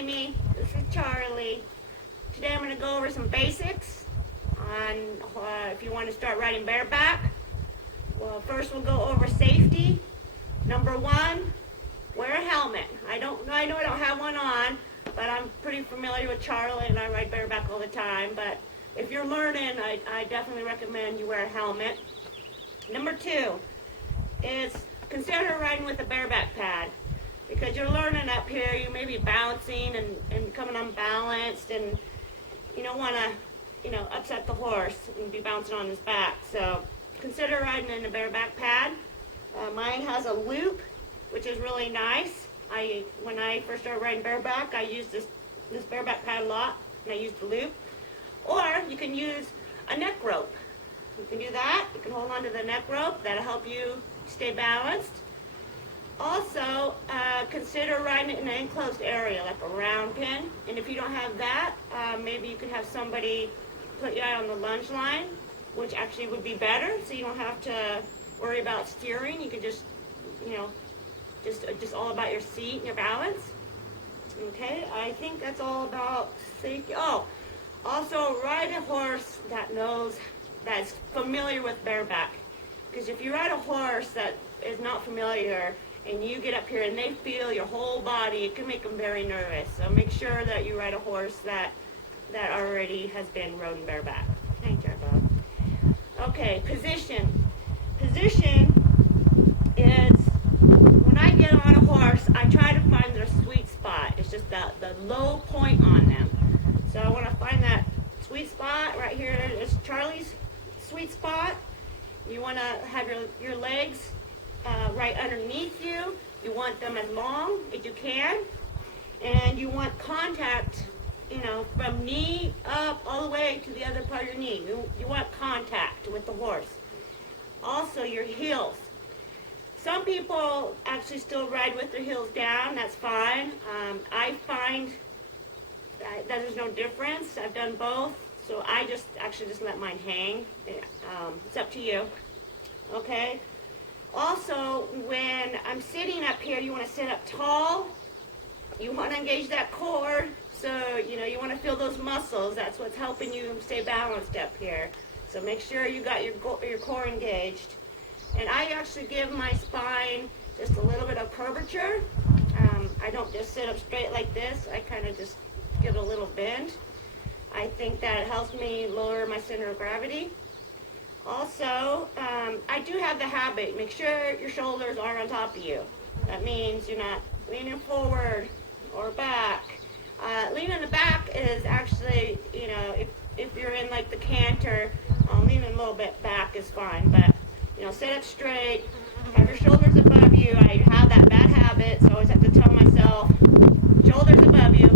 Amy. This is Charlie. Today I'm going to go over some basics on if you want to start riding bareback. Well, first we'll go over safety. Number one, wear a helmet. I know I don't have one on, but I'm pretty familiar with Charlie and I ride bareback all the time. But if you're learning, I definitely recommend you wear a helmet. Number two is consider riding with a bareback pad. Because you're learning up here, you may be bouncing and becoming unbalanced, and you don't want to, upset the horse and be bouncing on his back. So consider riding in a bareback pad. Mine has a loop, which is really nice. When I first started riding bareback, I used this bareback pad a lot, and I used the loop. Or you can use a neck rope. You can do that. You can hold on to the neck rope. That'll help you stay balanced. Also, consider riding it in an enclosed area, like a round pen. And if you don't have that, maybe you could have somebody put you out on the lunge line, which actually would be better, so you don't have to worry about steering. You could just, just all about your seat and your balance. Okay, I think that's all about safety. Oh, also ride a horse that's familiar with bareback. Because if you ride a horse that is not familiar, and you get up here and they feel your whole body, it can make them very nervous. So make sure that you ride a horse that already has been rode bareback. Hey, Turbo. Okay, position. Position is, when I get on a horse, I try to find their sweet spot. It's just the low point on them. So I want to find that sweet spot. Right here is Charlie's sweet spot. You want to have your legs right underneath you. You want them as long as you can, and you want contact, from knee up all the way to the other part of your knee. You want contact with the horse. Also, your heels. Some people actually still ride with their heels down. That's fine. I find that there's no difference. I've done both, so I just let mine hang. It's up to you. Okay. Also, when I'm sitting up here, you want to sit up tall. You want to engage that core, so you want to feel those muscles. That's what's helping you stay balanced up here. So make sure you got your core engaged. And I actually give my spine just a little bit of curvature. I don't just sit up straight like this. I kind of just give it a little bend. I think that it helps me lower my center of gravity. Also, I do have the habit, make sure your shoulders are on top of you. That means you're not leaning forward or back. Leaning the back is actually, if you're in like the canter, leaning a little bit back is fine. But, sit up straight, have your shoulders above you. I have that bad habit, so I always have to tell myself, shoulders above you,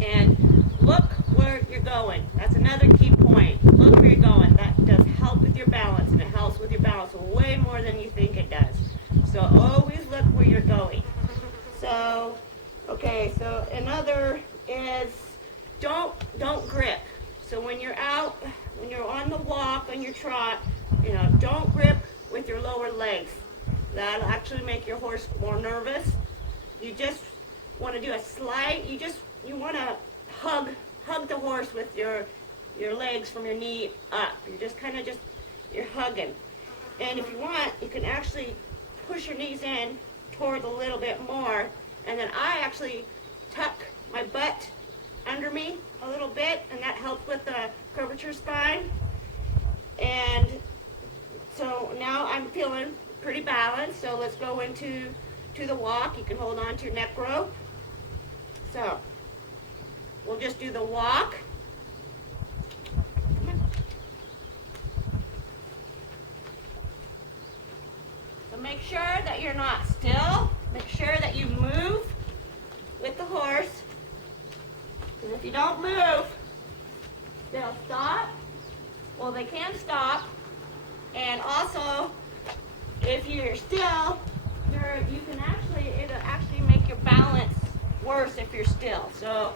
and look where you're going. That's another key point. Look where you're going. That does help with your balance, and it helps with your balance way more than you think it does. So always look where you're going. So, okay, so another is don't grip. So when you're out, when you're on the walk, on your trot, don't grip with your lower legs. That'll actually make your horse more nervous. You just want to do a slight, you want to hug the horse with your legs from your knee up. You're just you're hugging. And if you want, you can actually push your knees in towards a little bit more. And then I actually tuck my butt under me a little bit, and that helps with the curvature spine. And so now I'm feeling pretty balanced. So let's go into the walk. You can hold on to your neck rope. So we'll just do the walk. So make sure that you're not still. Make sure that you move with the horse. Because if you don't move, they'll stop. Well, they can stop. And also, if you're still, it'll actually make your balance worse if you're still. So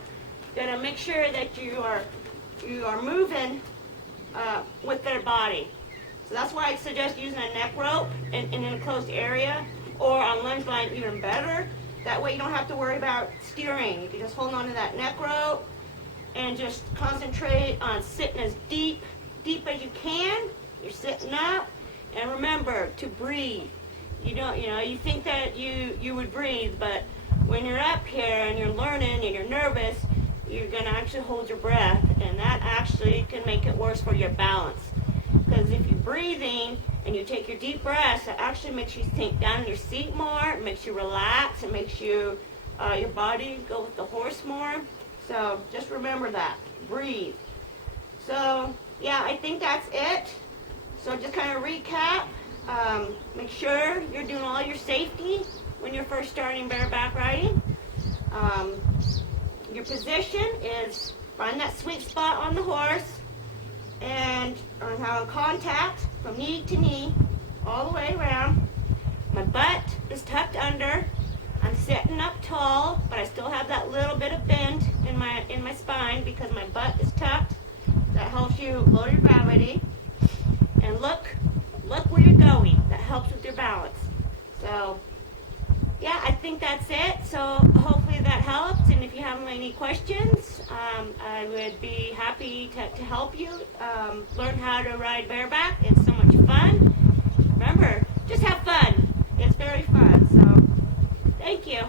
gonna make sure that you are moving with their body. So that's why I suggest using a neck rope in an enclosed area, or on lunge line even better. That way you don't have to worry about steering. You can just hold on to that neck rope and just concentrate on sitting as deep as you can. You're sitting up, and remember to breathe. You think that you would breathe, but when you're up here and you're learning and you're nervous, you're gonna actually hold your breath, and that actually can make it worse for your balance. Because if you're breathing and you take your deep breaths, it actually makes you sink down in your seat more. It makes you relax. It makes you your body go with the horse more. So just remember that. Breathe. So yeah, I think that's it. So just kind of recap. Make sure you're doing all your safety when you're first starting bareback riding. Your position is find that sweet spot on the horse and have contact from knee to knee all the way around. My butt is tucked under. I'm sitting up tall, but I still have that little bit of bend in my spine because my butt is tucked. That helps you lower your gravity. And look where you're going. That helps with your balance. So yeah, I think that's it. So hopefully that helps. And if you have any questions, I would be happy to help you learn how to ride bareback. It's so much fun. Remember, just have fun. It's very fun. So thank you.